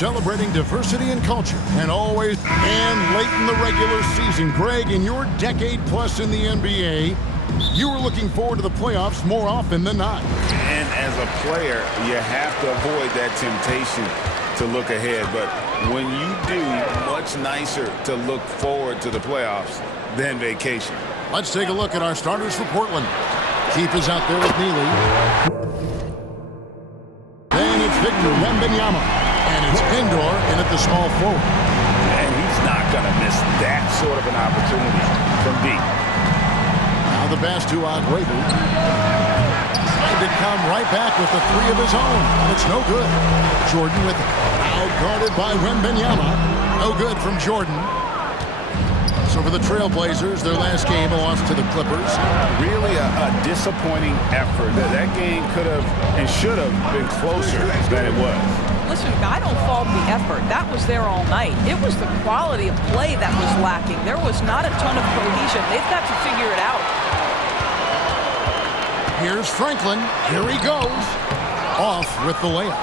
Celebrating diversity and culture, and always and late in the regular season. Greg, in your decade plus in the NBA, you were looking forward to the playoffs more often than not. And as a player, you have to avoid that temptation to look ahead. But when you do, much nicer to look forward to the playoffs than vacation. Let's take a look at our starters for Portland. Keith is out there with Neely. Then it's Victor Wembanyama. And it's Indoor in at the small forward. And he's not going to miss that sort of an opportunity from deep. Now the pass to Agwebu. Trying to come right back with the three of his own. And it's no good. Jordan with it. Out guarded by Wembanyama. No good from Jordan. So for the Trailblazers, their last game, a loss to the Clippers. Really a disappointing effort. That game could have and should have been closer than it was. Listen, I don't fault the effort. That was there all night. It was the quality of play that was lacking. There was not a ton of cohesion. They've got to figure it out. Here's Franklin. Here he goes. Off with the layup.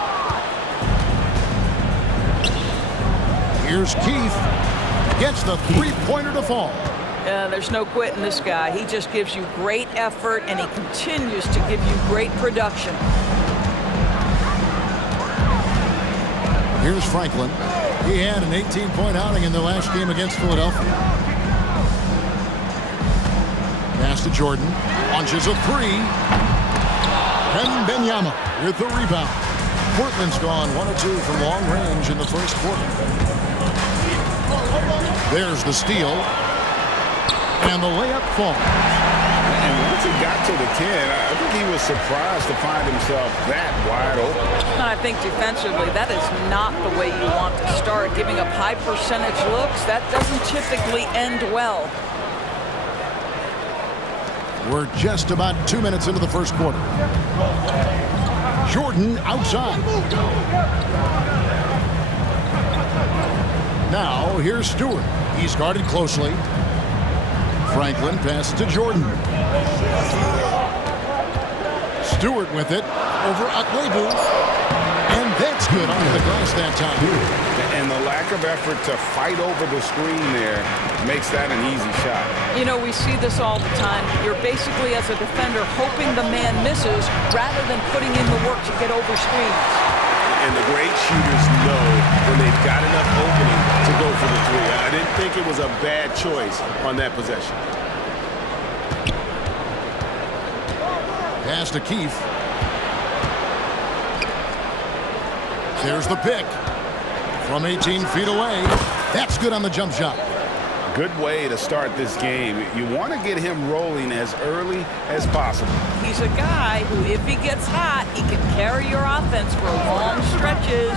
Here's Keith. Gets the three-pointer to fall. There's no quitting this guy. He just gives you great effort, and he continues to give you great production. Here's Franklin. He had an 18-point outing in their last game against Philadelphia. Pass to Jordan. Launches a three. Wembanyama with the rebound. Portland's gone 1 of 2 from long range in the first quarter. There's the steal. And the layup falls. And once he got to the 10, I think he was surprised to find himself that wide open. I think defensively, that is not the way you want to start. Giving up high percentage looks, that doesn't typically end well. We're just about 2 minutes into the first quarter. Jordan outside. Now, here's Stewart. He's guarded closely. Franklin passes to Jordan. Stewart with it over Agwebu. And that's good onto the glass that time. And the lack of effort to fight over the screen there makes that an easy shot. You know, we see this all the time. You're basically, as a defender, hoping the man misses rather than putting in the work to get over screens. And the great shooters know when they've got enough opening to go for the three. I didn't think it was a bad choice on that possession. Pass to Keith. There's the pick. From 18 feet away. That's good on the jump shot. Good way to start this game. You want to get him rolling as early as possible. He's a guy who, if he gets hot, he can carry your offense for long stretches.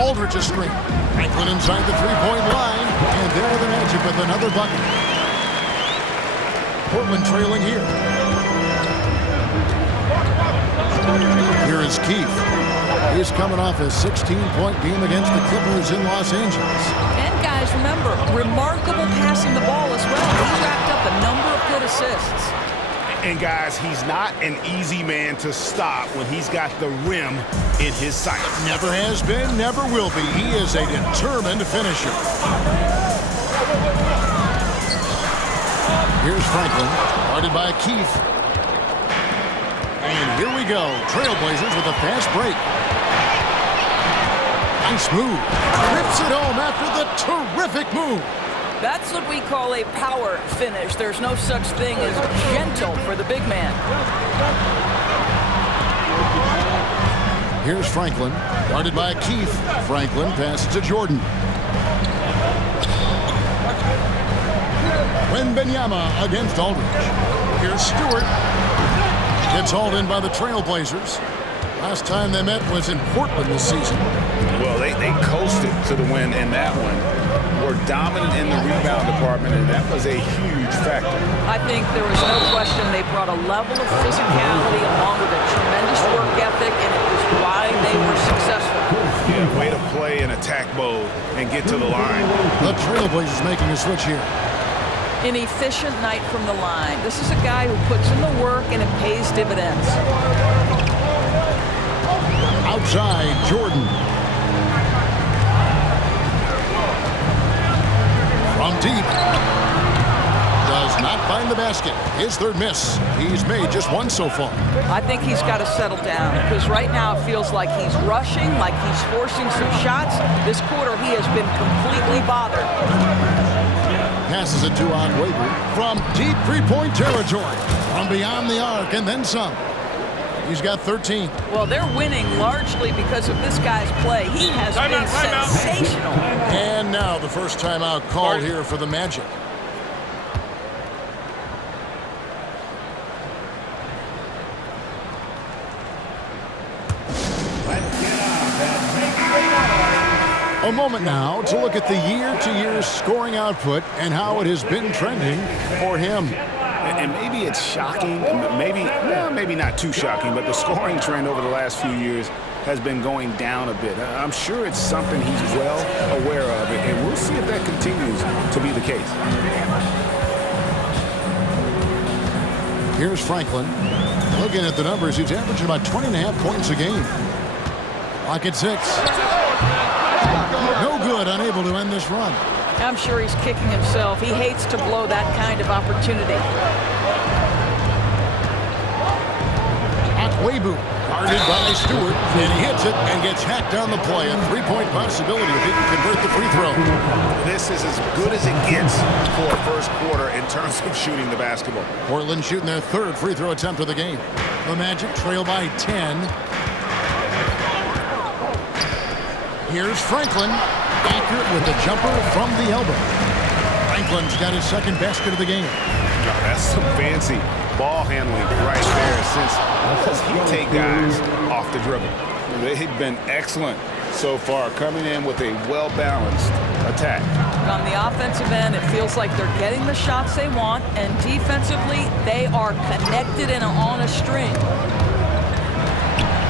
Aldridge a screen. Franklin inside the three-point line. And there the Magic with another bucket. Portland trailing here. Here is Keith. He's coming off a 16-point game against the Clippers in Los Angeles. And guys, remember, remarkable passing the ball as well. He racked up a number of good assists. And guys, he's not an easy man to stop when he's got the rim in his sights. Never has been, never will be. He is a determined finisher. Here's Franklin, guarded by Keith. And here we go. Trailblazers with a fast break. Nice move. Rips it home after the terrific move. That's what we call a power finish. There's no such thing as gentle for the big man. Here's Franklin, guarded by Keith. Franklin passes to Jordan. Wembanyama against Aldridge. Here's Stewart. Gets hauled in by the Trailblazers. Last time they met was in Portland this season. Well, they coasted to the win in that one. Were dominant in the rebound department, and that was a huge factor. I think there was no question they brought a level of physicality along with a tremendous work ethic, and it was why they were successful. Yeah, way to play in attack mode and get to the line. The Trailblazers making a switch here. An efficient night from the line. This is a guy who puts in the work, and it pays dividends. Outside, Jordan. basket. His third miss. He's made just one so far. I think he's got to settle down because right now it feels like he's rushing, like he's forcing some shots. This quarter he has been completely bothered. Passes it to Agüero from deep three-point territory. From beyond the arc and then some. He's got 13. Well, they're winning largely because of this guy's play. He has been sensational. And now the first timeout called here for the Magic. A moment now to look at the year-to-year scoring output and how it has been trending for him. And maybe it's shocking, maybe not too shocking, but the scoring trend over the last few years has been going down a bit. I'm sure it's something he's well aware of, and we'll see if that continues to be the case. Here's Franklin. Looking at the numbers, he's averaging about 20.5 points a game. Lock at 6. No good, unable to end this run. I'm sure he's kicking himself. He hates to blow that kind of opportunity. Agüero guarded by Stewart, and he hits it and gets hacked on the play. A three-point possibility if he can convert the free throw. This is as good as it gets for a first quarter in terms of shooting the basketball. Portland shooting their third free throw attempt of the game. The Magic trail by 10. Here's Franklin. Accurate with the jumper from the elbow. Franklin's got his second basket of the game. That's some fancy ball handling right there since he take guys off the dribble. They've been excellent so far, coming in with a well-balanced attack. On the offensive end, it feels like they're getting the shots they want, and defensively, they are connected and on a string.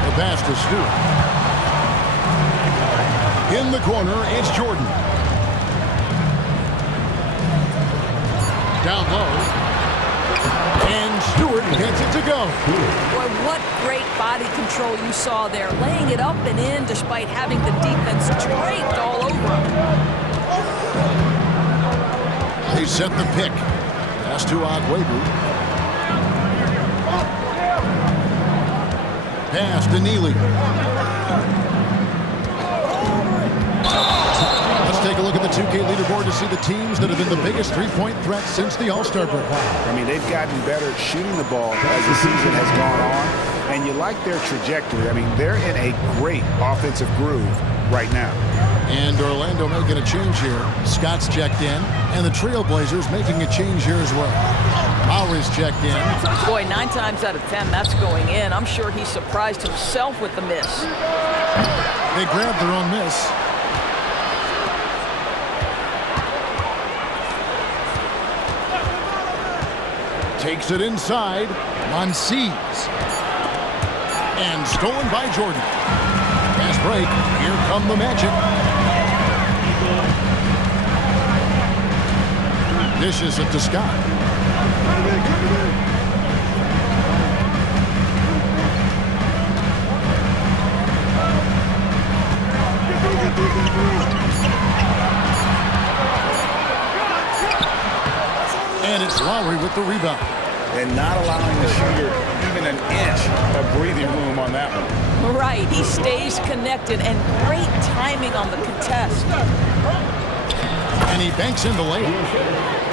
The pass to Stewart. In the corner, it's Jordan. Down low. And Stewart gets it to go. Boy, what great body control you saw there. Laying it up and in despite having the defense draped all over him. They set the pick. Pass to Agüero. Pass to Neely. Let's take a look at the 2K leaderboard to see the teams that have been the biggest three-point threat since the All-Star break. I mean, they've gotten better at shooting the ball as the season has gone on, and you like their trajectory. I mean, they're in a great offensive groove right now. And Orlando making a change here. Scott's checked in, and the Trailblazers making a change here as well. Lowry's checked in. Boy, 9 times out of 10, that's going in. I'm sure he surprised himself with the miss. They grabbed their own miss. Takes it inside. Monsies. And stolen by Jordan. Fast break. Here come the Magic. Dishes it to Scott. And it's Lowry with the rebound. And not allowing the shooter even an inch of breathing room on that one. Right, he stays connected, and great timing on the contest. And he banks in the layup.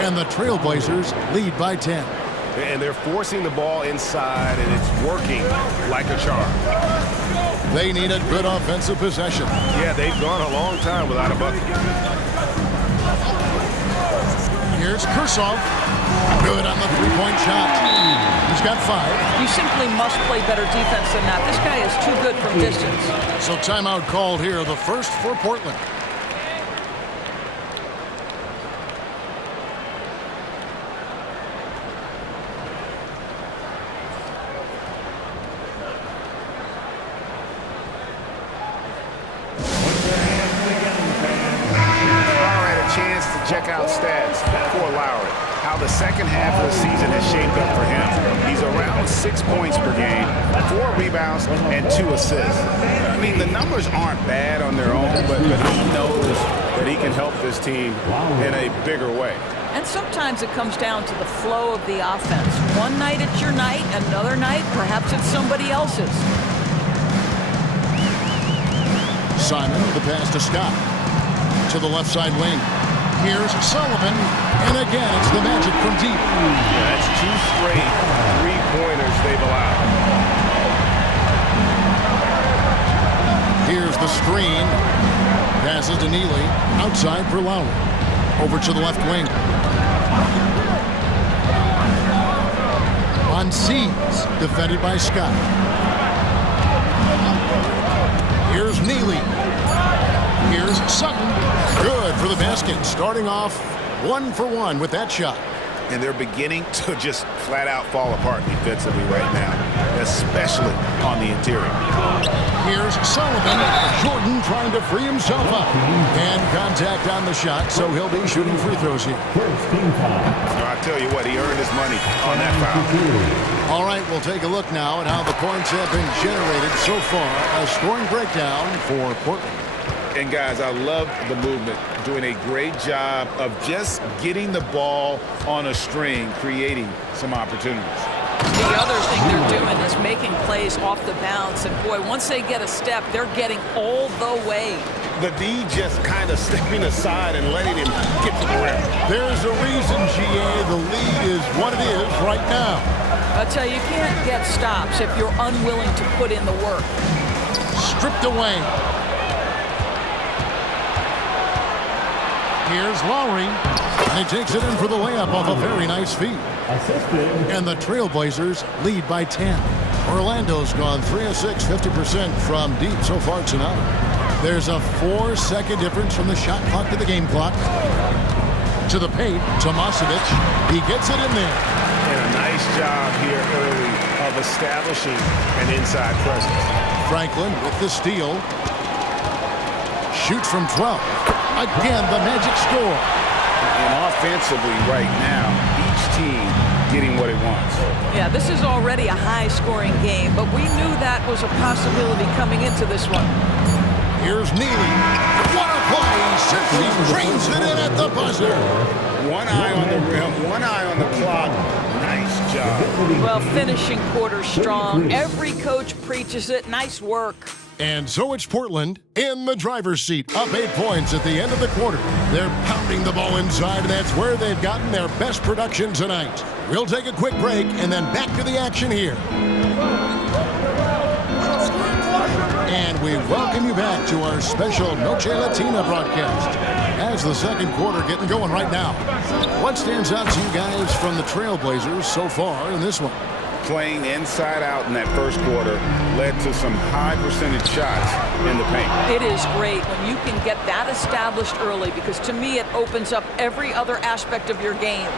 And the Trailblazers lead by 10. And they're forcing the ball inside, and it's working like a charm. They need a good offensive possession. Yeah, they've gone a long time without a bucket. Here's Kursov. Good on the three-point shot. He's got 5. You simply must play better defense than that. This guy is too good from distance. So timeout called here, the first for Portland. Check out stats for Lowry. How the second half of the season has shaped up for him. He's around 6 points per game, 4 rebounds, and 2 assists. I mean, the numbers aren't bad on their own, but he knows that he can help this team in a bigger way. And sometimes it comes down to the flow of the offense. One night it's your night, another night perhaps it's somebody else's. Simon, the pass to Scott. To the left side wing. Here's Sullivan, and again it's the Magic from deep. Yeah, that's 2 straight three-pointers they've allowed. Here's the screen. Passes to Neely. Outside for Lowry. Over to the left wing. On Seas. Defended by Scott. Here's Neely. Here's Sutton. Good for the basket. Starting off 1 for 1 with that shot. And they're beginning to just flat out fall apart defensively right now, especially on the interior. Here's Sullivan. Jordan trying to free himself up. And contact on the shot, so he'll be shooting free throws here. I tell you what, he earned his money on that foul. All right, we'll take a look now at how the points have been generated so far. A scoring breakdown for Portland. And guys, I love the movement, doing a great job of just getting the ball on a string, creating some opportunities. The other thing they're doing is making plays off the bounce. And boy, once they get a step, they're getting all the way. The D just kind of stepping aside and letting him get to the rim. There's a reason, GA, the lead is what it is right now. I tell you, you can't get stops if you're unwilling to put in the work. Stripped away. Here's Lowry, and he takes it in for the layup off a very nice feed. And the Trailblazers lead by 10. Orlando's gone 3 of 6, 50% from deep so far tonight. There's a 4-second difference from the shot clock to the game clock. To the paint, Tomasevic. He gets it in there. And a nice job here early of establishing an inside presence. Franklin with the steal. Shoots from 12. Again, the Magic score. And offensively right now, each team getting what it wants. Yeah, this is already a high-scoring game, but we knew that was a possibility coming into this one. Here's Neely. What a play! Simply drains it in at the buzzer. One eye on the rim, one eye on the clock. Nice job. Well, finishing quarter strong. Every coach preaches it. Nice work. And so it's Portland in the driver's seat, up 8 points at the end of the quarter. They're pounding the ball inside, and that's where they've gotten their best production tonight. We'll take a quick break and then back to the action here. And we welcome you back to our special Noche Latina broadcast. As the second quarter getting going right now. What stands out to you guys from the Trailblazers so far in this one? Playing inside out in that first quarter led to some high percentage shots in the paint. It is great when you can get that established early, because to me it opens up every other aspect of your game.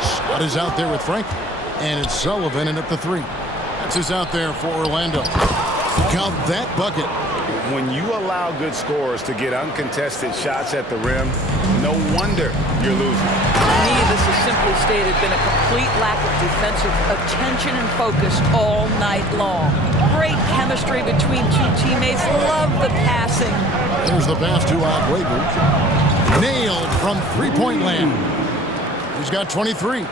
Scott is out there with Franklin, and it's Sullivan in at the 3. That's who's out there for Orlando. Count that bucket. When you allow good scorers to get uncontested shots at the rim, no wonder you're losing. To me, this has simply stated been a complete lack of defensive attention and focus all night long. Great chemistry between two teammates. Love the passing. There's the pass to Aguabu. Nailed from three-point land. He's got 23.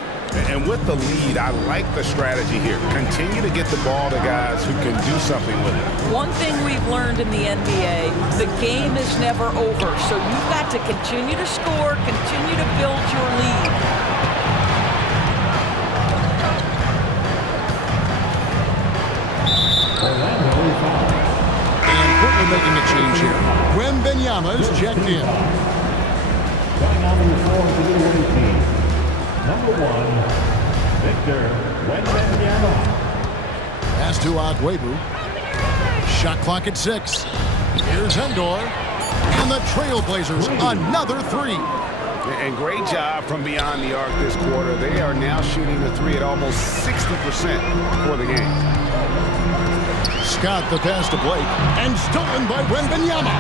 And with the lead, I like the strategy here. Continue to get the ball to guys who can do something with it. One thing we've learned in the NBA, the game is never over. So you've got to continue to score, continue to build your lead. And Portland making a change here. Wembanyama is checked in. Coming on the floor for the away team. Number 1, Victor Wembanyama. Pass to Aguabu. Shot clock at 6. Here's Endor. And the Trailblazers, another 3. And great job from beyond the arc this quarter. They are now shooting the 3 at almost 60% for the game. Scott, the pass to Blake. And stolen by Wembanyama.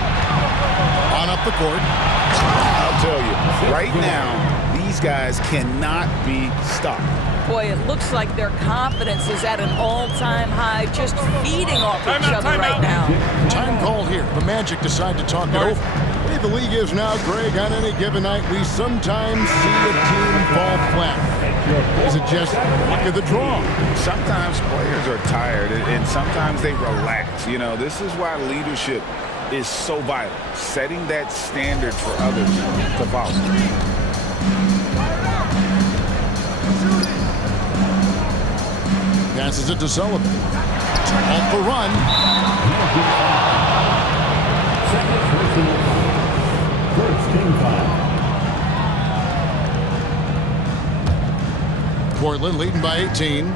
On up the court. I'll tell you, right now, these guys cannot be stopped. Boy, it looks like their confidence is at an all-time high, just feeding off each other right now. Time called here. The Magic decide to talk it over. Hey, the league is now, Greg, on any given night, we sometimes see a team fall flat. Is it just luck of the draw? Sometimes players are tired, and sometimes they relax. You know, this is why leadership is so vital, setting that standard for others to follow. Passes it to Sullivan. Off the run. First team foul. Portland leading by 18.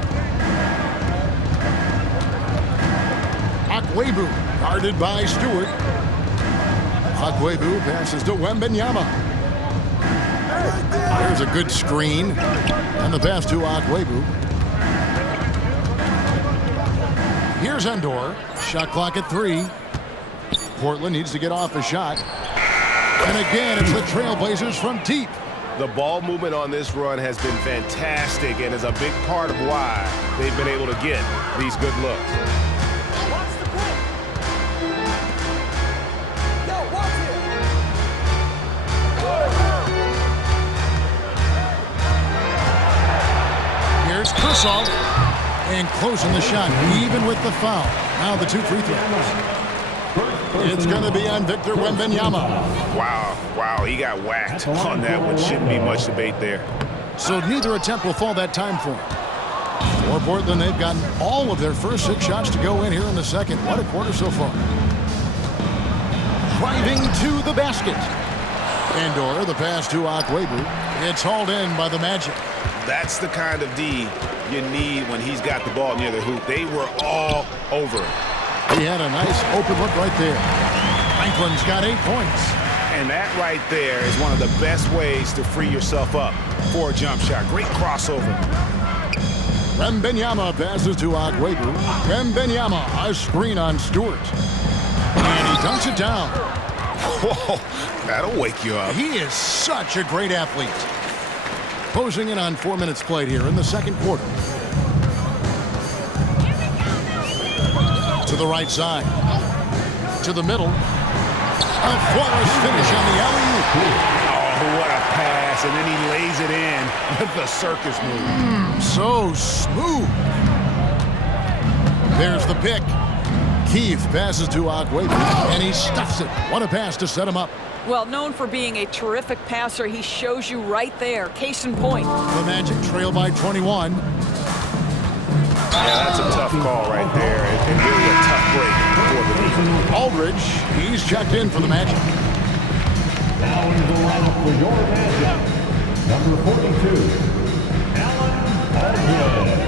Akwebu guarded by Stewart. Akwebu passes to Wembanyama. There's a good screen. And the pass to Akwebu. Here's Endor. Shot clock at 3. Portland needs to get off a shot. And again, it's the Trailblazers from deep. The ball movement on this run has been fantastic and is a big part of why they've been able to get these good looks. Watch the pick. Yo, watch it. Here's Kursov. And closing the shot, even with the foul. Now the 2 free throws. It's going to be on Victor Wembanyama. Wow, he got whacked on that one. Shouldn't be much debate there. So neither attempt will fall that time for him. For Portland, they've gotten all of their first 6 shots to go in here in the second. What a quarter so far. Driving to the basket. Endor, the pass to Akwebu. It's hauled in by the Magic. That's the kind of D you need when he's got the ball near the hoop. They were all over it. He had a nice open look right there. Franklin's got 8 points. And that right there is one of the best ways to free yourself up for a jump shot. Great crossover. Wembanyama passes to Akwebu. Wembanyama, a screen on Stewart. And he dunks it down. Whoa, that'll wake you up. He is such a great athlete. Closing in on 4 minutes played here in the second quarter. To the right side. To the middle. A flawless finish on the alley-oop. Oh, what a pass. And then he lays it in with the circus move. So smooth. There's the pick. Keith passes to Akwebu, and he stuffs it. What a pass to set him up. Well, known for being a terrific passer, he shows you right there. Case in point. The Magic trail by 21. Yeah, that's a tough call right there. And really a tough break for the defense. Aldridge, he's checked in for the Magic. Now into the lineup for your Magic. Number 42, Alan Aldridge.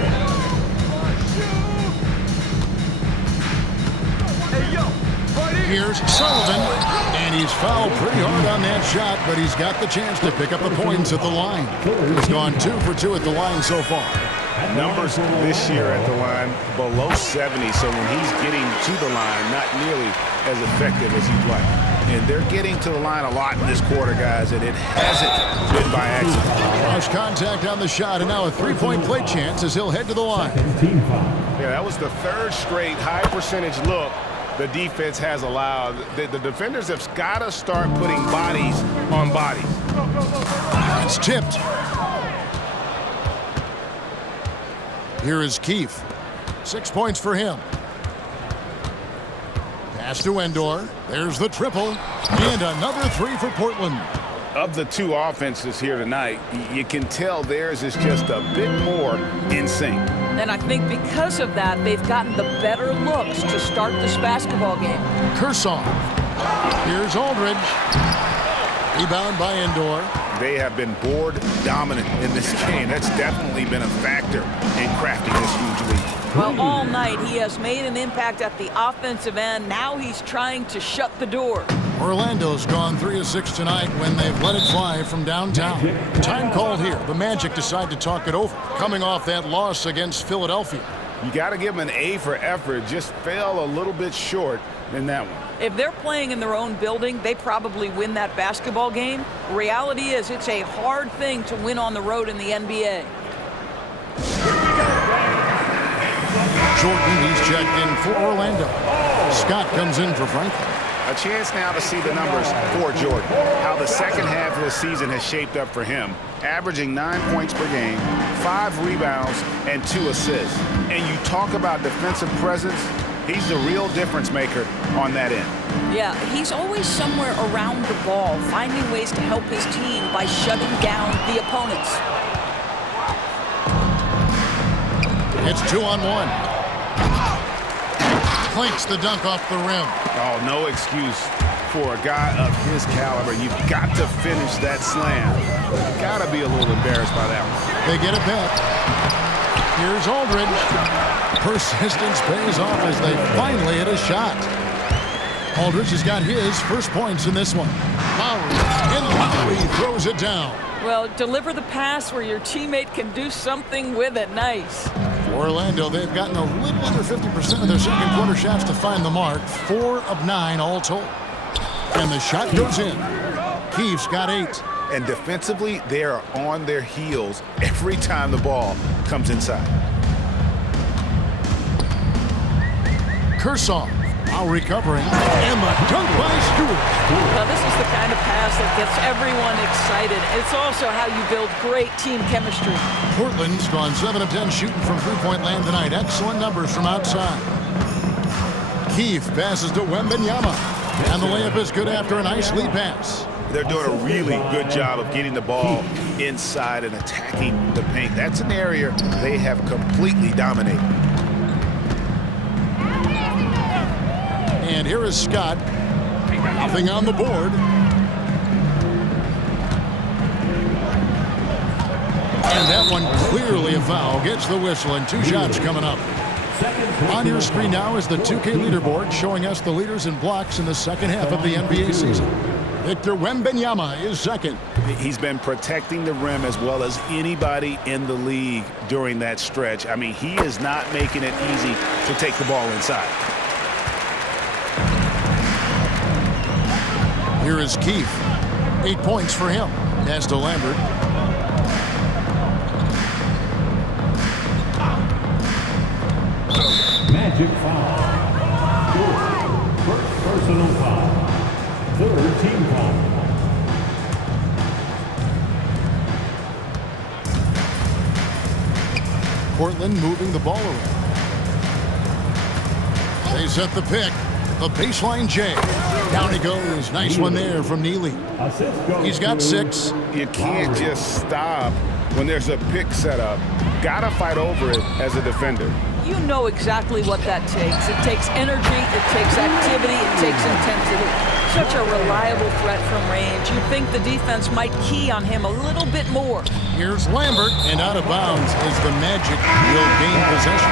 Here's Sullivan, and he's fouled pretty hard on that shot, but he's got the chance to pick up the points at the line. He's gone 2 for 2 at the line so far. Numbers this year at the line below 70, so when he's getting to the line, not nearly as effective as he'd like. And they're getting to the line a lot in this quarter, guys, and it hasn't been by accident. Cross contact on the shot, and now a 3-point play chance as he'll head to the line. Yeah, that was the 3rd straight high percentage look the defense has allowed. The defenders have got to start putting bodies on bodies. It's tipped. Here is Keith. 6 points for him. Pass to Endor. There's the triple. And another 3 for Portland. Of the 2 offenses here tonight, you can tell theirs is just a bit more in sync. And I think because of that, they've gotten the better looks to start this basketball game. Kursov. Here's Aldridge. Rebound by Endor. They have been board dominant in this game. That's definitely been a factor in crafting this huge lead. Well, all night he has made an impact at the offensive end. Now he's trying to shut the door. Orlando's gone 3 of 6 tonight when they've let it fly from downtown. Time called here. The Magic decide to talk it over, coming off that loss against Philadelphia. You got to give them an A for effort. Just fell a little bit short in that one. If they're playing in their own building, they probably win that basketball game. Reality is it's a hard thing to win on the road in the NBA. Jordan, he's checked in for Orlando. Scott comes in for Franklin. A chance now to see the numbers for Jordan. How the second half of the season has shaped up for him. Averaging 9 points per game, 5 rebounds, and 2 assists. And you talk about defensive presence, he's the real difference maker on that end. Yeah, he's always somewhere around the ball, finding ways to help his team by shutting down the opponents. It's 2-on-1. Clinks the dunk off the rim. Oh, no excuse for a guy of his caliber. You've got to finish that slam. Got to be a little embarrassed by that one. They get it back. Here's Aldridge. Persistence pays off as they finally hit a shot. Aldridge has got his first points in this one. Lowry, and Lowry throws it down. Well, deliver the pass where your teammate can do something with it. Nice. For Orlando, they've gotten a little under 50% of their second quarter shots to find the mark. 4 of 9 all told. And the shot goes in. Keefe's got 8. And defensively, they are on their heels every time the ball comes inside. Kershaw, now recovering, and the dunk by Stewart. Now, this is the kind of pass that gets everyone excited. It's also how you build great team chemistry. Portland's gone 7 of 10 shooting from three-point land tonight. Excellent numbers from outside. Keefe passes to Wembanyama, and the layup is good after a nice lead pass. They're doing a really good job of getting the ball inside and attacking the paint. That's an area they have completely dominated. And here is Scott. Nothing on the board. And that one clearly a foul. Gets the whistle, and 2 shots coming up. On your screen now is the 2K leaderboard showing us the leaders in blocks in the second half of the NBA season. Victor Wembanyama is second. He's been protecting the rim as well as anybody in the league during that stretch. I mean, he is not making it easy to take the ball inside. Here is Keefe. 8 points for him. Pass to Lambert. Magic foul. First personal foul. Third team foul. Portland moving the ball around. They set the pick. The baseline J. Down he goes. Nice one there from Neely. He's got 6. You can't just stop when there's a pick set up. Gotta fight over it as a defender. You know exactly what that takes. It takes energy, it takes activity, it takes intensity. Such a reliable threat from range. You'd think the defense might key on him a little bit more. Here's Lambert, and out of bounds is the Magic. Will gain possession.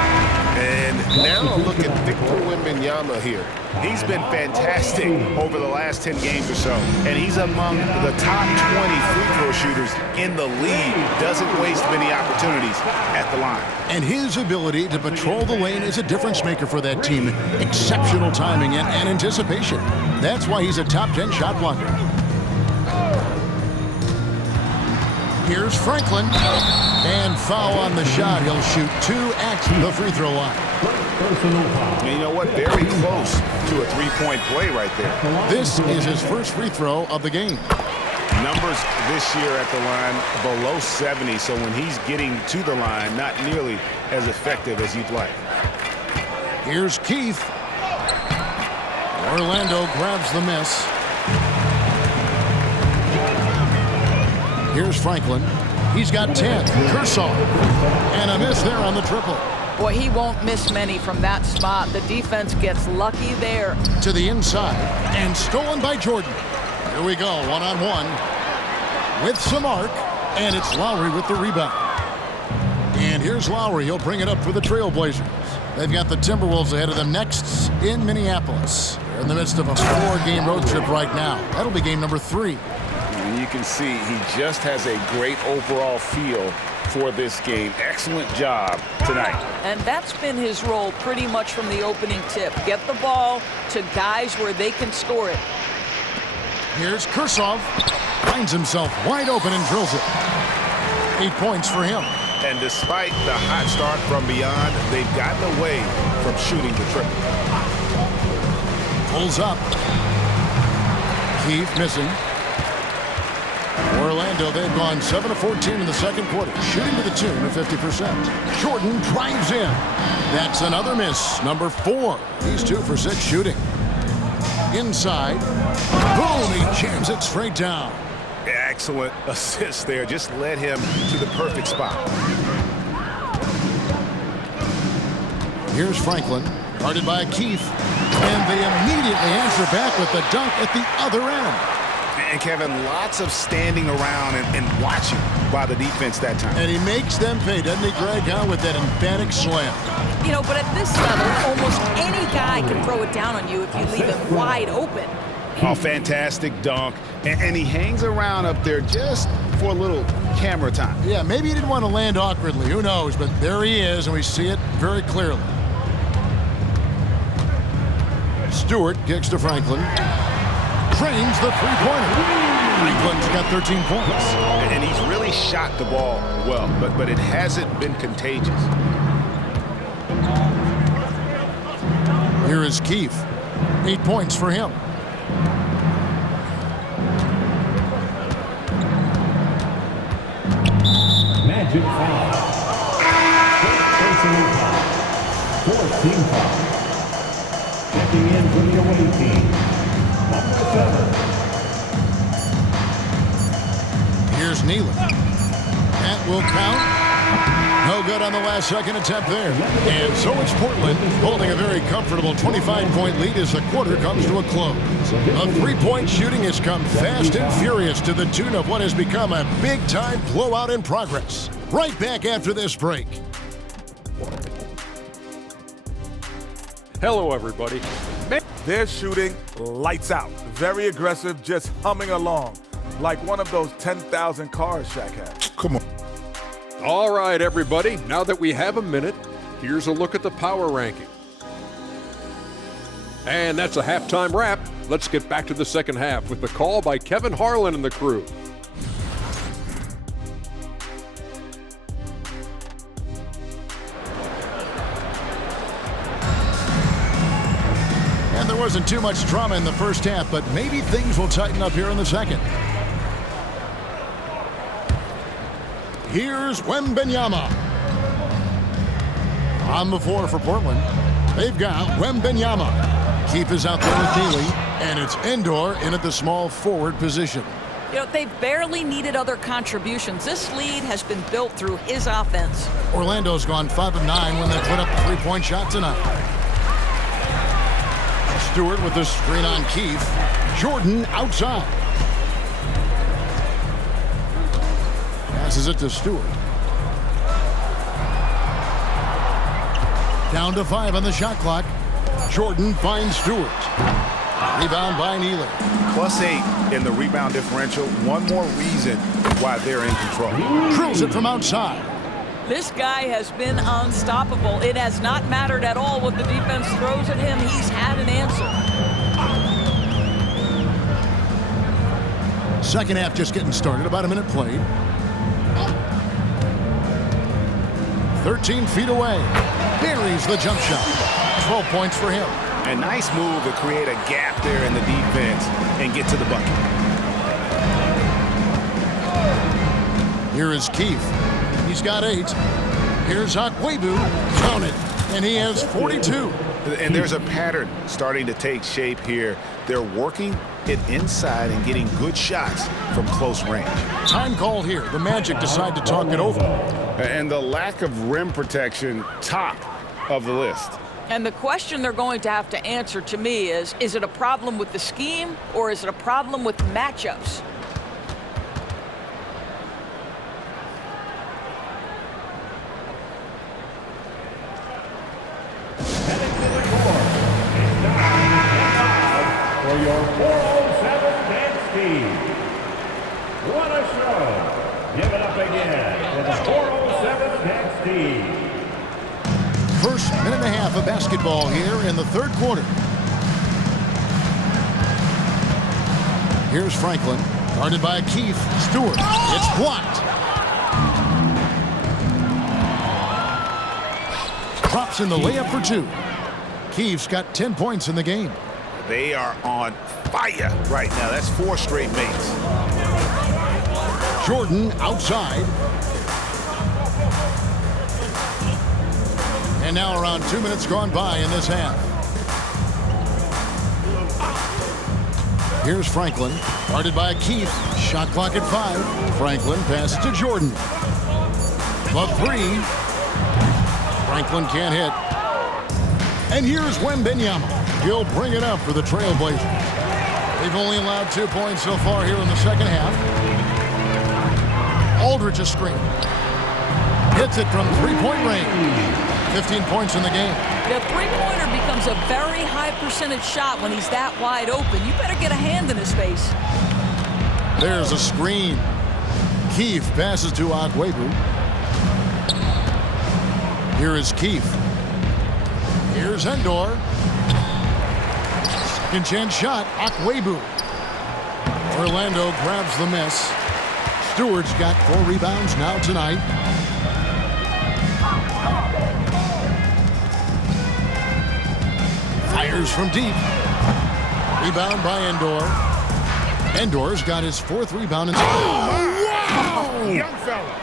And now look at Victor Wembanyama here. He's been fantastic over the last 10 games or so, and he's among the top 20 free throw shooters in the league. Doesn't waste many opportunities at the line. And his ability to patrol the lane is a difference maker for that team. Exceptional timing and anticipation. That's why he's a top 10 shot blocker. Here's Franklin. And foul on the shot. He'll shoot 2 at the free throw line. And you know what? Very close to a three-point play right there. This is his first free throw of the game. Numbers this year at the line below 70, so when he's getting to the line, not nearly as effective as you'd like. Here's Keefe. Orlando grabs the miss. Here's Franklin. He's got 10. Kershaw. And a miss there on the triple. Boy, he won't miss many from that spot. The defense gets lucky there. To the inside. And stolen by Jordan. Here we go. 1-on-1. With some arc. And it's Lowry with the rebound. And here's Lowry. He'll bring it up for the Trailblazers. They've got the Timberwolves ahead of them next in Minneapolis. They're in the midst of a 4-game road trip right now. That'll be game number 3. And you can see he just has a great overall feel for this game. Excellent job tonight. And that's been his role pretty much from the opening tip. Get the ball to guys where they can score it. Here's Kershaw. Finds himself wide open and drills it. 8 points for him. And despite the hot start from beyond, they've gotten away from shooting the triple. Pulls up. Keith missing. Orlando, they've gone 7 of 14 in the second quarter, shooting to the tune of 50%. Jordan drives in. That's another miss, number 4. He's 2 for 6 shooting. Inside. Boom, he jams it straight down. Excellent assist there. Just led him to the perfect spot. Here's Franklin, guarded by Keith. And they immediately answer back with the dunk at the other end. And Kevin, lots of standing around and watching by the defense that time. And he makes them pay, doesn't he, Greg, with that emphatic slam. You know, but at this level, almost any guy can throw it down on you if you leave him wide open. Oh, fantastic dunk. And he hangs around up there just for a little camera time. Yeah, maybe he didn't want to land awkwardly. Who knows? But there he is, and we see it very clearly. Stewart kicks to Franklin. Drains the three-pointer. Franklin's got 13 points. And he's really shot the ball well, but it hasn't been contagious. Here is Keith. 8 points for him. Magic foul. Personal foul. 14 foul. Checking in for the away team. Number 7. Here's Nealon. That will count. No good on the last second attempt there. And so it's Portland holding a very comfortable 25-point lead as the quarter comes to a close. The three-point shooting has come fast and furious to the tune of what has become a big-time blowout in progress. Right back after this break. Hello, everybody. They're shooting lights out. Very aggressive, just humming along. Like one of those 10,000 cars Shaq had. Come on. All right, everybody. Now that we have a minute, here's a look at the power ranking. And that's a halftime wrap. Let's get back to the second half with the call by Kevin Harlan and the crew. And there wasn't too much drama in the first half, but maybe things will tighten up here in the second. Here's Wembanyama. On the floor for Portland, they've got Wembanyama. Keith is out there with Neely, and it's Endor in at the small forward position. You know, they've barely needed other contributions. This lead has been built through his offense. Orlando's gone 5 of 9 when they put up a three-point shot tonight. Stewart with the screen on Keith. Jordan outside. Passes it to Stewart. Down to 5 on the shot clock. Jordan finds Stewart. Rebound by Neely. +8 in the rebound differential. One more reason why they're in control. Drills it from outside. This guy has been unstoppable. It has not mattered at all what the defense throws at him. He's had an answer. Second half just getting started. About a minute played. 13 feet away. Buries the jump shot. 12 points for him. A nice move to create a gap there in the defense and get to the bucket. Here is Keith. He's got 8. Here's Akwebu. Count it. And he has 42. And there's a pattern starting to take shape here. They're working it inside and getting good shots from close range. Time called here. The Magic decide to talk it over. And the lack of rim protection, top of the list. And the question they're going to have to answer to me is it a problem with the scheme or is it a problem with matchups? For your 407 dance team. What a show. Give it up again for the 407 dance team. First minute and a half of basketball here in the third quarter. Here's Franklin, guarded by Keith. Stewart. It's blocked. Drops in the layup for 2. Keith's got 10 points in the game. They are on fire right now. That's 4 straight makes. Jordan outside. And now around 2 minutes gone by in this half. Here's Franklin, guarded by Keith. Shot clock at 5. Franklin passes to Jordan. The 3. Franklin can't hit. And here's Wembanyama. He'll bring it up for the Trailblazers. They've only allowed 2 points so far here in the second half. Aldridge a screen. Hits it from three-point range. 15 points in the game. The three-pointer becomes a very high percentage shot when he's that wide open. You better get a hand in his face. There's a screen. Keith passes to Akwebu. Here is Keith. Here's Endor. Second chance shot. Akwebu. Orlando grabs the miss. Stewart's got 4 rebounds now tonight. Fires from deep. Rebound by Endor. Endor's got his 4th rebound. And wow! Young fella.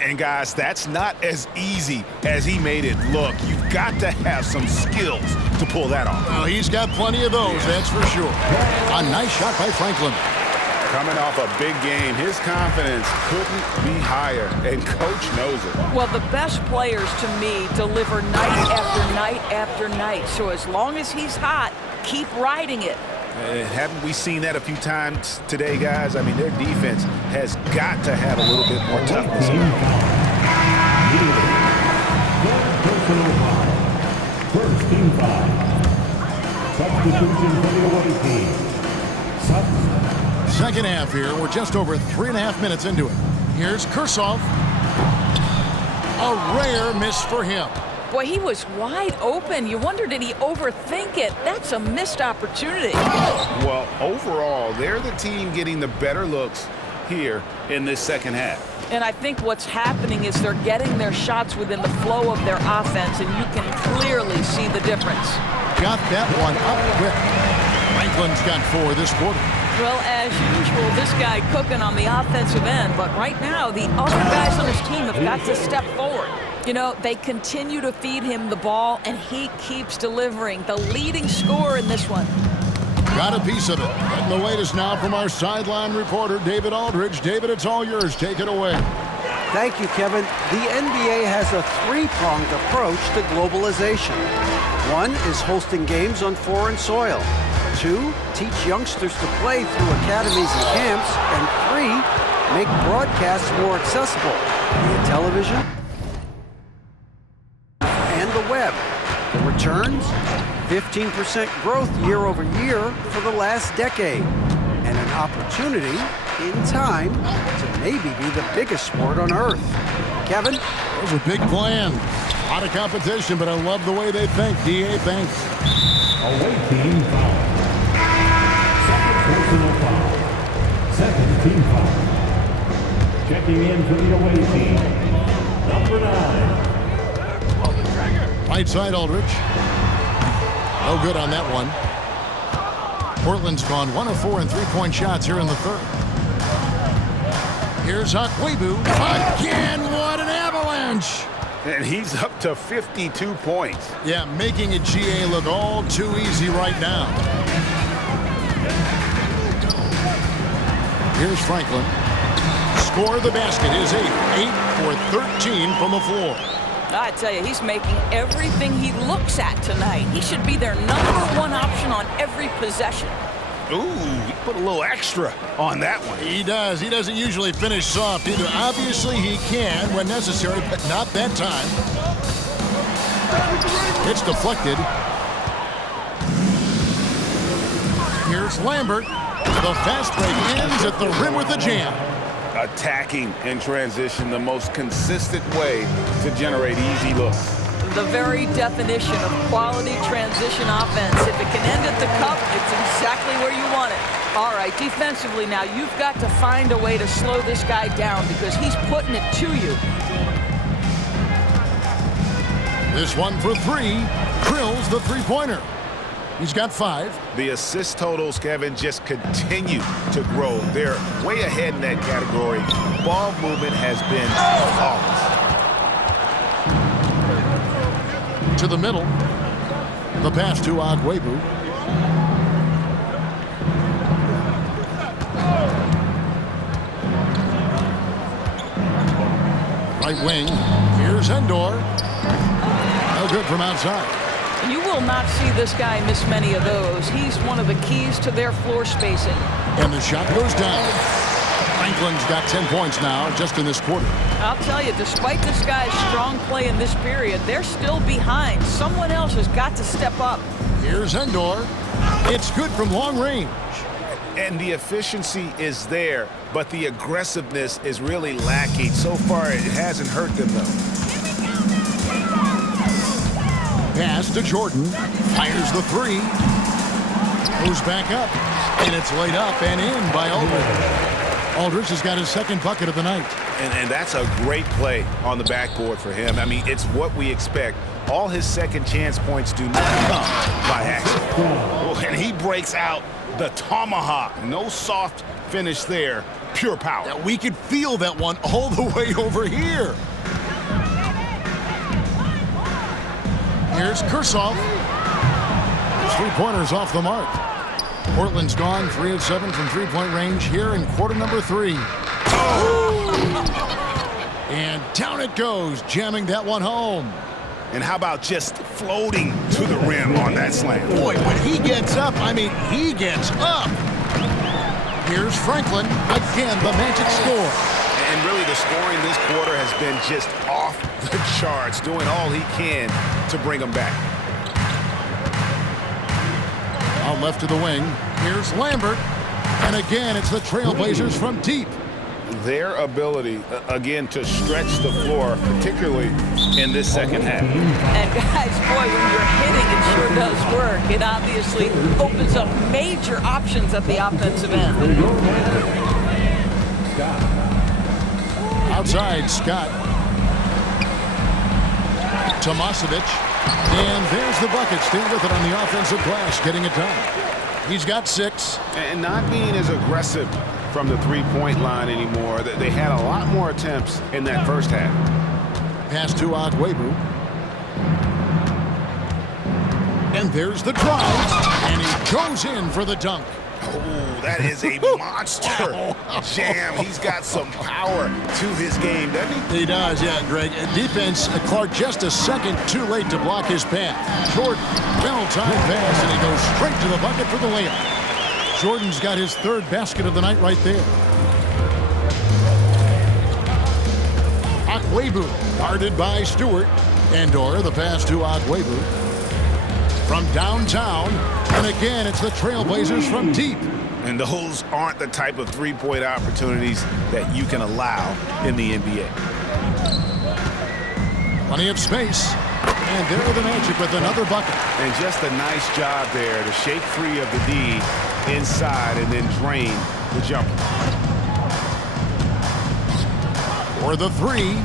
And guys, that's not as easy as he made it look. You've got to have some skills to pull that off. Well, he's got plenty of those, that's for sure. A nice shot by Franklin. Coming off a big game, his confidence couldn't be higher, and Coach knows it. Well, the best players, to me, deliver night after night after night. So as long as he's hot, keep riding it. Haven't we seen that a few times today, guys? I mean, their defense has got to have a little bit more toughness. First team foul. Substitution for the away team. Second half here. We're just over 3.5 minutes into it. Here's Kursov. A rare miss for him. Boy, he was wide open. You wonder, did he overthink it? That's a missed opportunity. Well, overall, they're the team getting the better looks here in this second half. And I think what's happening is they're getting their shots within the flow of their offense, and you can clearly see the difference. Got that one up quick. Franklin's got 4 this quarter. Well, as usual, this guy cooking on the offensive end, but right now the other guys on his team have got to step forward. You know, they continue to feed him the ball, and he keeps delivering. The leading scorer in this one. Got a piece of it. And the latest now from our sideline reporter, David Aldridge. David, it's all yours. Take it away. Thank you, Kevin. The NBA has a 3-pronged approach to globalization. 1 is hosting games on foreign soil. 2, teach youngsters to play through academies and camps. And 3, make broadcasts more accessible via television and the web. The returns? 15% growth year over year for the last decade. And an opportunity, in time, to maybe be the biggest sport on earth. Kevin? Those are big plans. A lot of competition, but I love the way they think. D.A., thanks. Away team foul. Second personal foul. Second team foul. Checking in for the away team. Number 9. Right side, Aldridge. No good on that one. Portland's gone 1 of 4 in 3-point shots here in the third. Here's Akwebu. Again, what an avalanche! And he's up to 52 points. Yeah, making a GA look all too easy right now. Here's Franklin. Score the basket is 8 for 13 from the floor. I tell you, he's making everything he looks at tonight. He should be their #1 option on every possession. Ooh, he put a little extra on that one. He does. He doesn't usually finish soft either. Obviously, he can when necessary, but not that time. It's deflected. Here's Lambert. The fast break ends at the rim with a jam. Attacking in transition, the most consistent way to generate easy looks. The very definition of quality transition offense. If it can end at the cup, it's exactly where you want it. All right, defensively now, you've got to find a way to slow this guy down because he's putting it to you. This one for 3. Drills the 3-pointer. He's got 5. The assist totals, Kevin, just continue to grow. They're way ahead in that category. Ball movement has been flawless. To the middle. The pass to Agüero. Right wing. Here's Endor. No good from outside. You will not see this guy miss many of those. He's one of the keys to their floor spacing. And the shot goes down. Franklin's got 10 points now just in this quarter. I'll tell you, despite this guy's strong play in this period, they're still behind. Someone else has got to step up. Here's Endor. It's good from long range. And the efficiency is there, but the aggressiveness is really lacking. So far, it hasn't hurt them, though. Pass to Jordan. Fires the 3. Goes back up. And it's laid up and in by Aldridge. Aldridge has got his second bucket of the night. And that's a great play on the backboard for him. I mean, it's what we expect. All his second chance points do not come by accident. Oh, and he breaks out the tomahawk. No soft finish there. Pure power. Now we could feel that one all the way over here. Here's Kursoff. His 3-pointers off the mark. Portland's gone 3 of 7 from 3-point range here in quarter number 3. And down it goes, jamming that one home. And how about just floating to the rim on that slam? Boy, when he gets up, I mean, he gets up. Here's Franklin. Again, the Magic score. And really, the scoring this quarter has been just off the charts, doing all he can to bring them back. Out left to the wing. Here's Lambert. And again, it's the Trailblazers from deep. Their ability, again, to stretch the floor, particularly in this second half. And guys, boy, when you're hitting, it sure does work. It obviously opens up major options at the offensive end. Outside, Scott. Tomasevic. And there's the bucket. Stay with it on the offensive glass, getting it done. He's got 6. And not being as aggressive from the three-point line anymore. They had a lot more attempts in that first half. Pass to Agüero. And there's the drive. And he goes in for the dunk. Oh, that is a monster jam. He's got some power to his game, doesn't he? He does, yeah, Greg. Defense, Clark just a second too late to block his path. Jordan, well-timed pass, and he goes straight to the bucket for the layup. Jordan's got his 3rd basket of the night right there. Agüero, guarded by Stewart. Endor, the pass to Agüero. From downtown, and again, it's the Trailblazers from deep. And those aren't the type of three-point opportunities that you can allow in the NBA. Plenty of space. And there are the Magic with another bucket. And just a nice job there to shake free of the D inside and then drain the jumper. For the 3.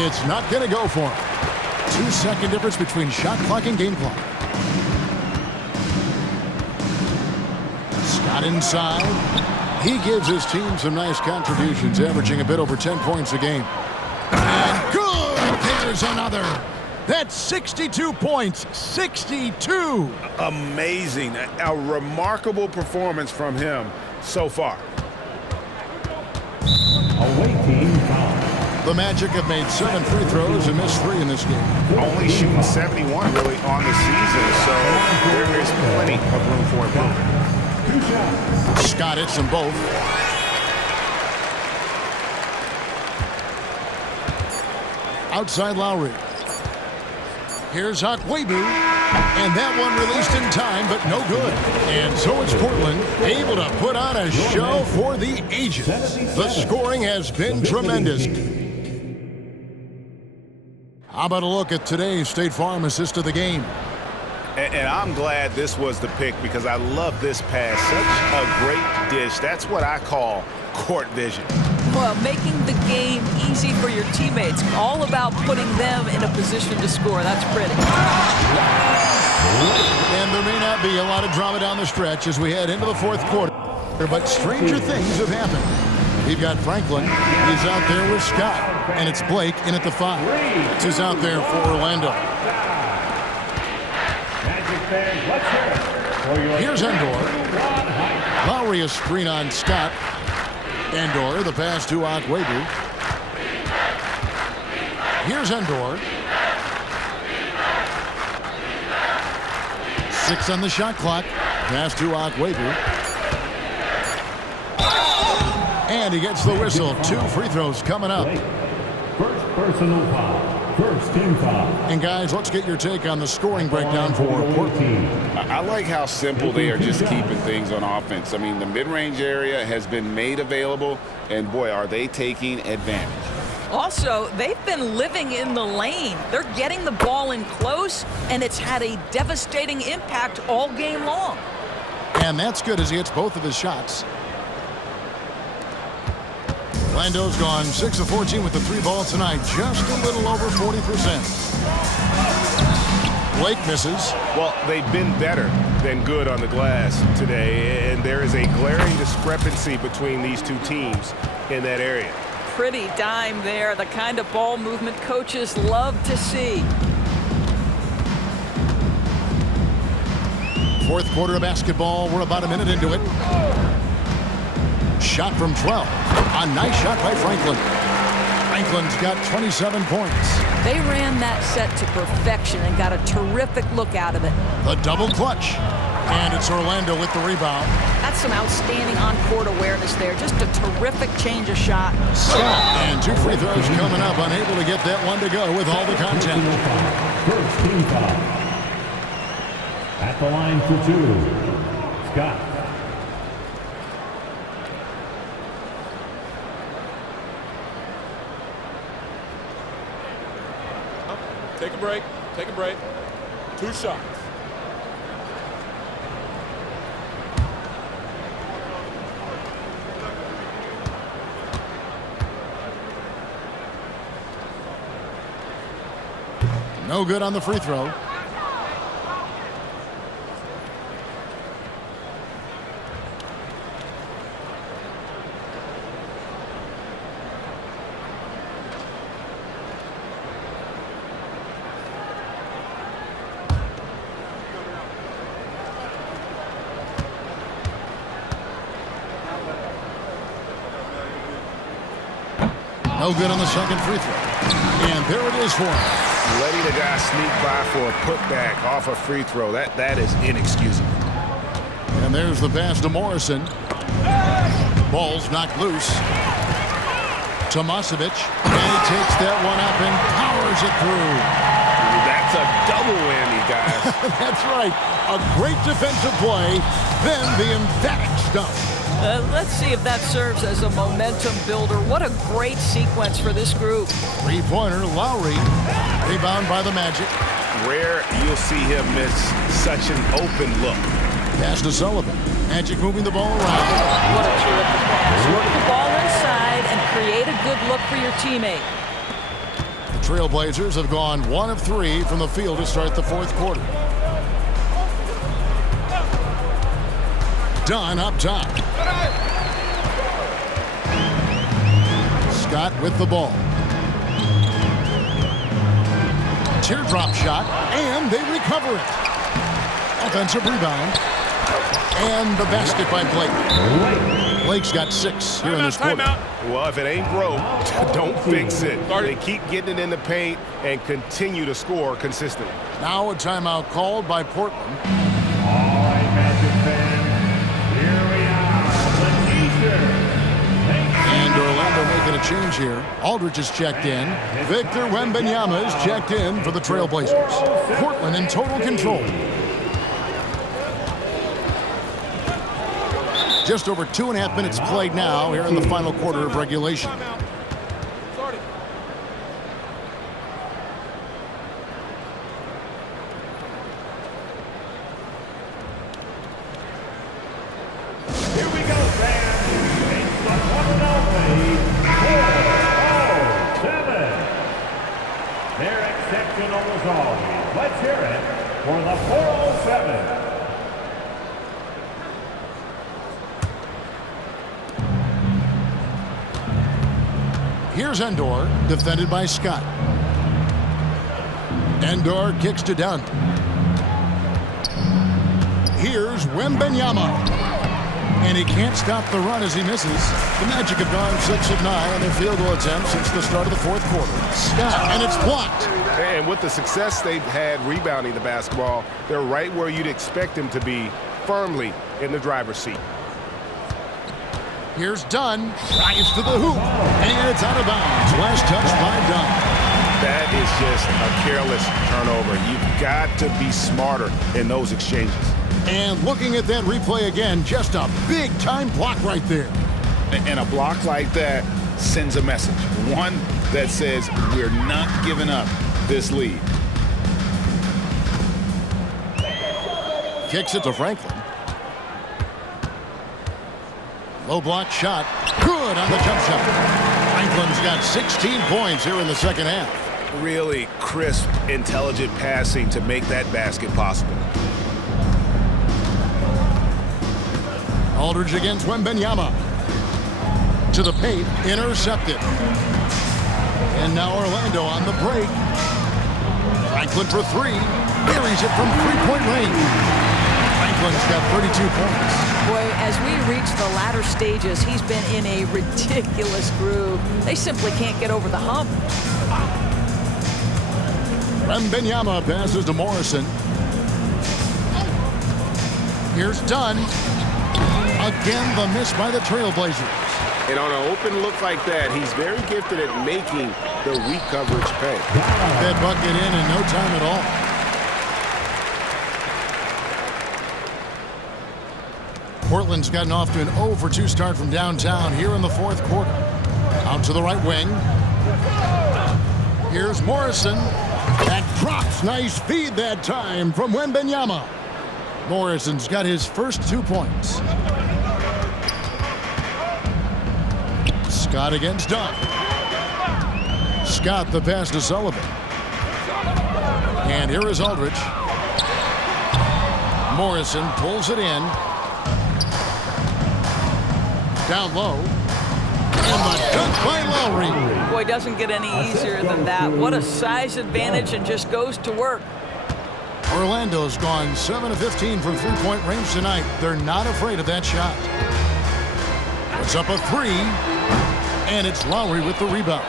It's not going to go for him. 2-second difference between shot clock and game clock. Scott inside. He gives his team some nice contributions, averaging a bit over 10 points a game. And good! There's another. That's 62 points. 62! Amazing. A remarkable performance from him so far. Away team foul. The Magic have made 7 free throws and missed 3 in this game. Only shooting 71 really on the season, so there is plenty of room for improvement. Scott hits them both. Outside Lowry. Here's Agüero. And that one released in time, but no good. And so it's Portland able to put on a show for the ages. The scoring has been tremendous. How about a look at today's State Farm assist of the game? And I'm glad this was the pick because I love this pass. Such a great dish. That's what I call court vision. Well, making the game easy for your teammates. All about putting them in a position to score. That's pretty. And there may not be a lot of drama down the stretch as we head into the fourth quarter, but stranger things have happened. We've got Franklin. He's out there with Scott, and it's Blake in at the 5. This is out there for Orlando. Here's Endor. Lowry a screen on Scott. Endor, the pass to Agwebu. Here's Endor. 6 on the shot clock. Pass to Agwebu. And he gets the whistle. 2 free throws coming up. First personal foul. First team foul. And guys, let's get your take on the scoring breakdown for Portland. I like how simple they are just keeping things on offense. I mean, the mid-range area has been made available, and boy, are they taking advantage. Also, they've been living in the lane. They're getting the ball in close, and it's had a devastating impact all game long. And that's good as he hits both of his shots. Orlando's gone 6 of 14 with the 3 ball tonight, just a little over 40%. Blake misses. Well, they've been better than good on the glass today, and there is a glaring discrepancy between these two teams in that area. Pretty dime there, the kind of ball movement coaches love to see. Fourth quarter of basketball, we're about a minute into it. Shot from 12. A nice shot by Franklin. Franklin's got 27 points. They ran that set to perfection and got a terrific look out of it. The double clutch. And it's Orlando with the rebound. That's some outstanding on-court awareness there. Just a terrific change of shot. And 2 free throws coming up. Unable to get that one to go with all the contact. First team foul. At the line for 2. Scott. Take a break. Take a break. 2 shots. No good on the free throw. No good on the second free throw. And there it is for him. Letting a guy sneak by for a putback off a free throw, that is inexcusable. And there's the pass to Morrison. Ball's knocked loose. Tomasevic. And he takes that one up and powers it through. That's a double whammy, guys. That's right. A great defensive play, then the emphatic stuff. Let's see if that serves as a momentum builder. What a great sequence for this group. Three-pointer, Lowry. Rebound by the Magic. Rare you'll see him miss such an open look. Pass to Sullivan. Magic moving the ball around. What a terrific pass. Work the ball inside and create a good look for your teammate. The Trailblazers have gone 1 of 3 from the field to start the fourth quarter. Dunn up top. Scott with the ball. Teardrop shot, and they recover it. Offensive rebound. And the basket by Blake. Blake's got 6 here in this quarter. Well, if it ain't broke, don't fix it. They keep getting it in the paint and continue to score consistently. Now a timeout called by Portland. All right, Magic fans. Here we are. The T-shirt. And Orlando making a change here. Aldridge is checked in. Victor Wembanyama is checked in for the Trailblazers. Portland in total control. Just over 2.5 minutes played now here in the final quarter of regulation. Here we go, fans. It's the Philadelphia 4-0-7. They're exceptional as always. Let's hear it for the 407. Here's Endor, defended by Scott. Endor kicks to Dunn. Here's Wembanyama. And he can't stop the run as he misses. The Magic have gone 6 of 9 on their field goal attempts since the start of the fourth quarter. Scott, and it's blocked. And with the success they've had rebounding the basketball, they're right where you'd expect them to be, firmly in the driver's seat. Here's Dunn, drives to the hoop, and it's out of bounds. Last touch by Dunn. That is just a careless turnover. You've got to be smarter in those exchanges. And looking at that replay again, just a big-time block right there. And a block like that sends a message. One that says we're not giving up this lead. Kicks it to Franklin. Low block shot. Good on the jump shot. Franklin's got 16 points here in the second half. Really crisp, intelligent passing to make that basket possible. Aldridge against Wembanyama. To the paint, intercepted. And now Orlando on the break. Franklin for three. Buries it from three-point range. Franklin's got 32 points. Boy, as we reach the latter stages, he's been in a ridiculous groove. They simply can't get over the hump. Wembanyama passes to Morrison. Here's Dunn. Again, the miss by the Trailblazers. And on an open look like that, he's very gifted at making the weak coverage pay. That bucket in no time at all. Portland's gotten off to an 0 for 2 start from downtown here in the fourth quarter. Out to the right wing. Here's Morrison. That drops. Nice feed that time from Wembanyama. Morrison's got his first 2 points. Scott against Dunn. Scott the pass to Sullivan. And here is Aldridge. Morrison pulls it in. Down low. And the dunk by Lowry. Boy, doesn't get any easier than that. What a size advantage, and just goes to work. Orlando's gone 7 of 15 from three-point range tonight. They're not afraid of that shot. Puts up a three. And it's Lowry with the rebound.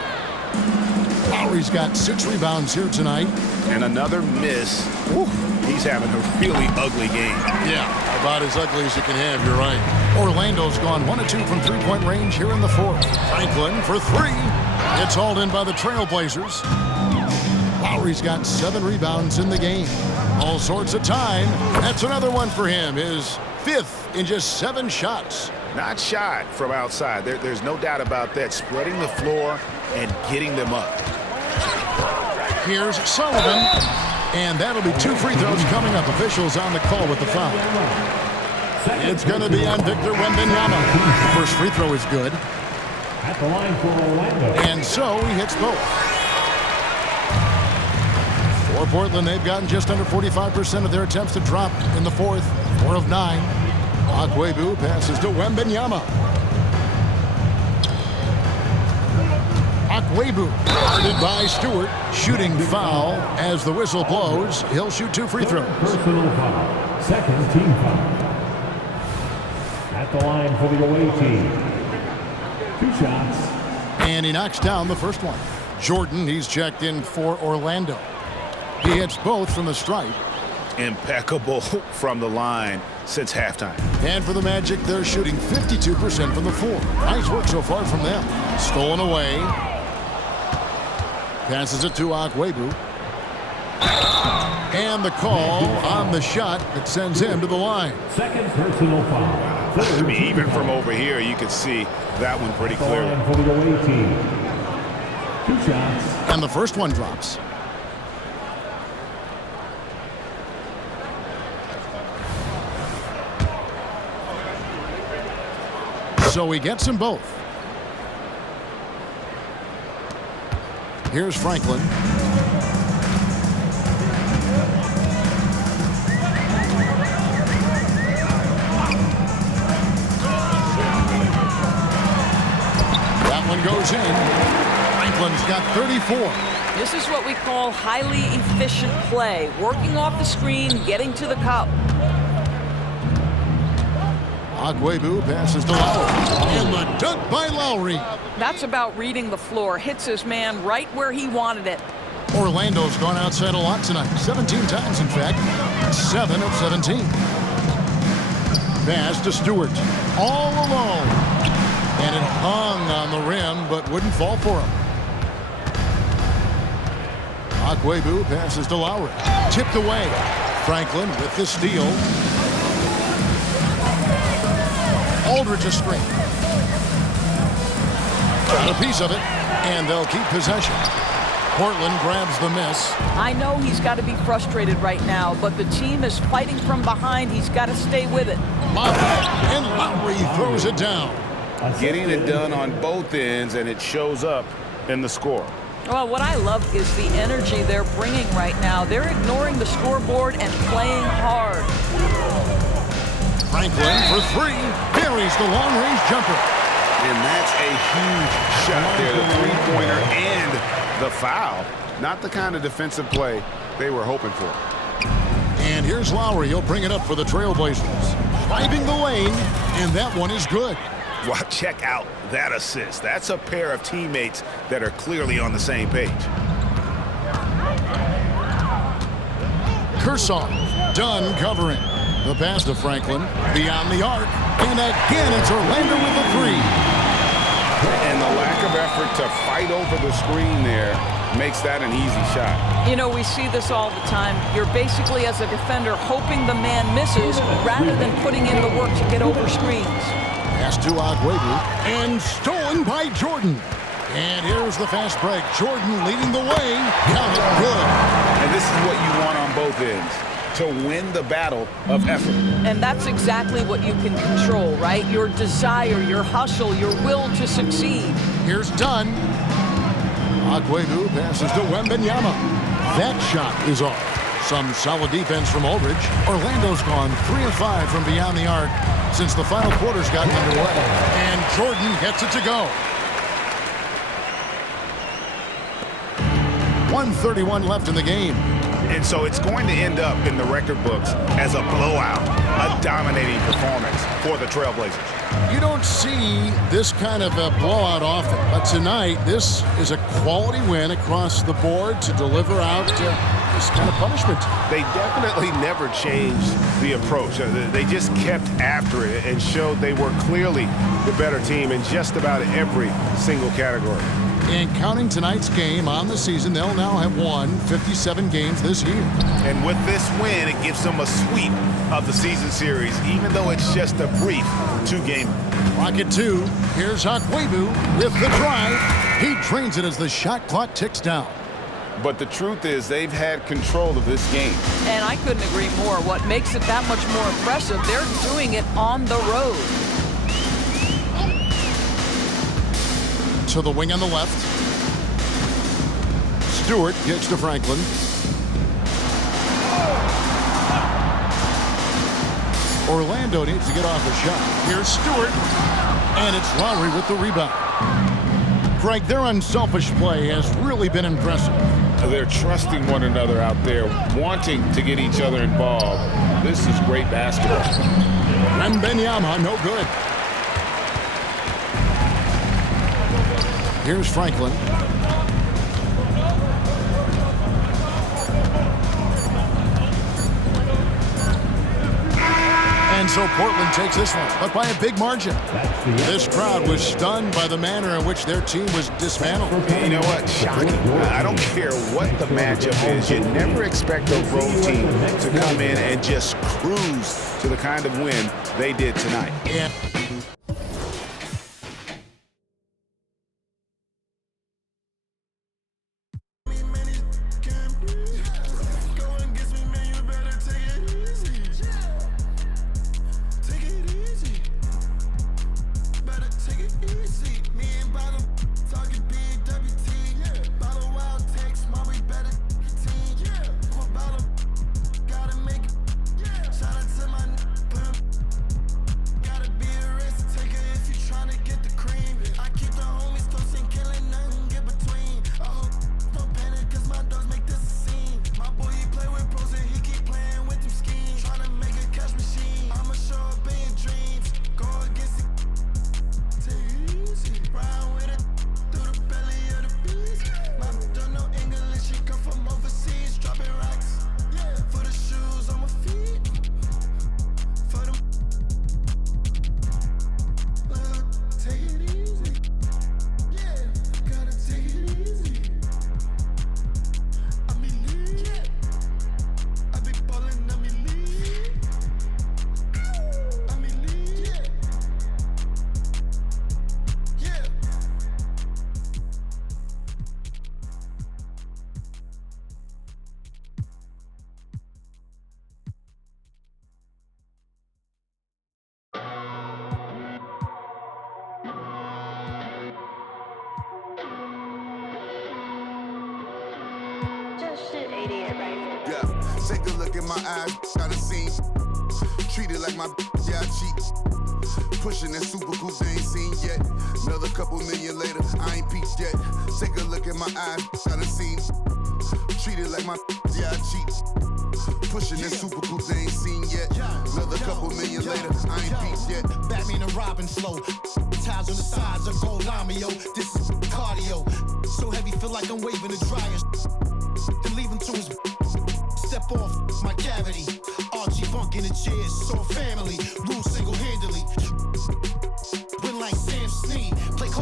Lowry's got 6 rebounds here tonight. And another miss. Whew, he's having a really ugly game. Yeah, about as ugly as you can have, you're right. Orlando's gone 1 of 2 from three-point range here in the fourth. Franklin for 3. It's hauled in by the Trailblazers. Lowry's got 7 rebounds in the game. All sorts of time. That's another one for him. His 5th in just 7 shots. Not shot from outside. There's no doubt about that. Spreading the floor and getting them up. Here's Sullivan. And that'll be 2 free throws coming up. Officials on the call with the foul. It's going to be on Victor Wembanyama. First free throw is good. At the line for Orlando. And so he hits both. For Portland, they've gotten just under 45% of their attempts to drop in the fourth. 4 of 9. Akwebu passes to Wembanyama. Akwebu guarded by Stewart. Shooting foul as the whistle blows. He'll shoot 2 free throws. Personal foul. Second team foul. At the line for the away team. 2 shots. And he knocks down the first one. Jordan, he's checked in for Orlando. He hits both from the stripe. Impeccable from the line since halftime. And for the Magic, they're shooting 52% from the floor. Nice work so far from them. Stolen away. Passes it to Akwebu. And the call on the shot that sends him to the line. Second personal foul. I mean, even from over here, you can see that one pretty clearly. For the away team. 2 shots. And the first one drops. So he gets them both. Here's Franklin. goes in. Franklin's got 34. This is what we call highly efficient play. Working off the screen, getting to the cup. Agüero passes to Lowry. And the dunk by Lowry. That's about reading the floor. Hits his man right where he wanted it. Orlando's gone outside a lot tonight. 17 times, in fact. 7 of 17. Pass to Stewart. All alone. And it hung on the rim, but wouldn't fall for him. Agüero passes to Lowry. Tipped away. Franklin with the steal. Aldridge a screen. Got a piece of it, and they'll keep possession. Portland grabs the miss. I know he's got to be frustrated right now, but the team is fighting from behind. He's got to stay with it. And Lowry throws it down. Getting it done on both ends, and it shows up in the score. Well, what I love is the energy they're bringing right now. They're ignoring the scoreboard and playing hard. Franklin for three. Buries the long-range jumper. And that's a huge shot there, the three-pointer and the foul. Not the kind of defensive play they were hoping for. And here's Lowry. He'll bring it up for the Trailblazers. Driving the lane, and that one is good. Wow, check out that assist. That's a pair of teammates that are clearly on the same page. Kershaw, done covering. The pass to Franklin, beyond the arc, and again it's Orlando with a three. And the lack of effort to fight over the screen there makes that an easy shot. You know, we see this all the time. You're basically, as a defender, hoping the man misses rather than putting in the work to get over screens. Pass to Agüero, and stolen by Jordan. And here's the fast break. Jordan leading the way. Count it good. And this is what you want on both ends, to win the battle of effort. And that's exactly what you can control, right? Your desire, your hustle, your will to succeed. Here's Dunn. Agüero passes to Wembanyama. That shot is off. Some solid defense from Aldridge. Orlando's gone 3 of 5 from beyond the arc since the final quarter's gotten underway. And Jordan gets it to go. 1:31 left in the game. And so it's going to end up in the record books as a blowout, a dominating performance for the Trailblazers. You don't see this kind of a blowout often, but tonight this is a quality win across the board to deliver out this kind of punishment. They definitely never changed the approach. They just kept after it and showed they were clearly the better team in just about every single category. And counting tonight's game on the season, they'll now have won 57 games this year. And with this win, it gives them a sweep of the season series, even though it's just a brief 2-game. Clock at 2. Here's Agüero with the drive. He drains it as the shot clock ticks down. But the truth is they've had control of this game. And I couldn't agree more. What makes it that much more impressive, they're doing it on the road. To the wing on the left. Stewart gets to Franklin. Orlando needs to get off a shot. Here's Stewart. And it's Lowry with the rebound. Greg, their unselfish play has really been impressive. They're trusting one another out there, wanting to get each other involved. This is great basketball. Wembanyama, no good. Here's Franklin. And so Portland takes this one, but by a big margin. This crowd was stunned by the manner in which their team was dismantled. You know what? Shocking. I don't care what the matchup is. You never expect a road team to come in and just cruise to the kind of win they did tonight. Yeah. Yeah, take a look in my eyes, got a scene. Treated like my yeah, I cheat. Pushing that super cool, they ain't seen yet. Another couple million later, I ain't peaked yet. Take a look in my eyes, got a scene. Treated like my yeah, I cheat. Pushing that super cool, they ain't seen yet. Another couple million later, I ain't peaked yet. Batman and Robin slow. Ties on the sides of gold lamio. This is cardio. So heavy, feel like I'm waving a dryer. Then leave him to his step off my cavity. RG bunk in the chair, saw family. Rule single-handedly.